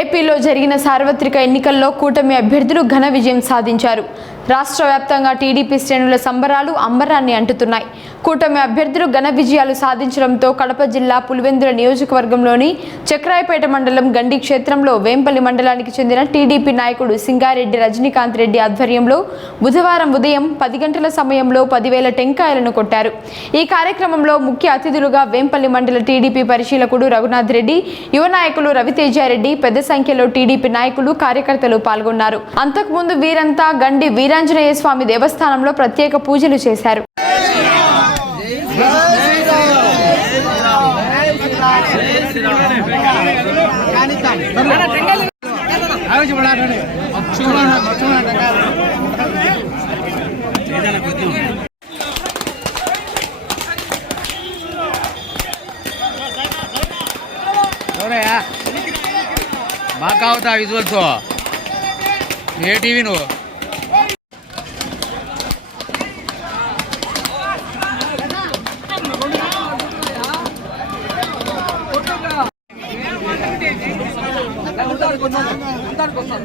ఏపీలో జరిగిన సార్వత్రిక ఎన్నికల్లో కూటమి అభ్యర్థులు ఘన విజయం సాధించారు. రాష్ట్ర వ్యాప్తంగా టీడీపీ శ్రేణుల సంబరాలు అంబరాన్ని అంటుతున్నాయి. కూటమి అభ్యర్థులు ఘన విజయాలు సాధించడంతో కడప జిల్లా పులివెందుల నియోజకవర్గంలోని చక్రాయపేట మండలం గండి క్షేత్రంలో వేంపల్లి మండలానికి చెందిన టీడీపీ నాయకుడు సింగారెడ్డి రజనీకాంత్ రెడ్డి ఆధ్వర్యంలో బుధవారం ఉదయం పది గంటల సమయంలో పదివేల టెంకాయలను కొట్టారు. ఈ కార్యక్రమంలో ముఖ్య అతిథులుగా వేంపల్లి మండల టీడీపీ పరిశీలకుడు రఘునాథ్ రెడ్డి యువ నాయకులు రవితేజారెడ్డి పెద్ద సంఖ్యలో టీడీపీ నాయకులు కార్యకర్తలు పాల్గొన్నారు. అంతకుముందు వీరంతా గండి వీరాంజనేయ స్వామి దేవస్థానంలో ప్రత్యేక పూజలు చేశారు. ఎవరయ్యా బాగా కావుతా విజువల్స్ ఏ టీవీ నువ్వు? అందరికి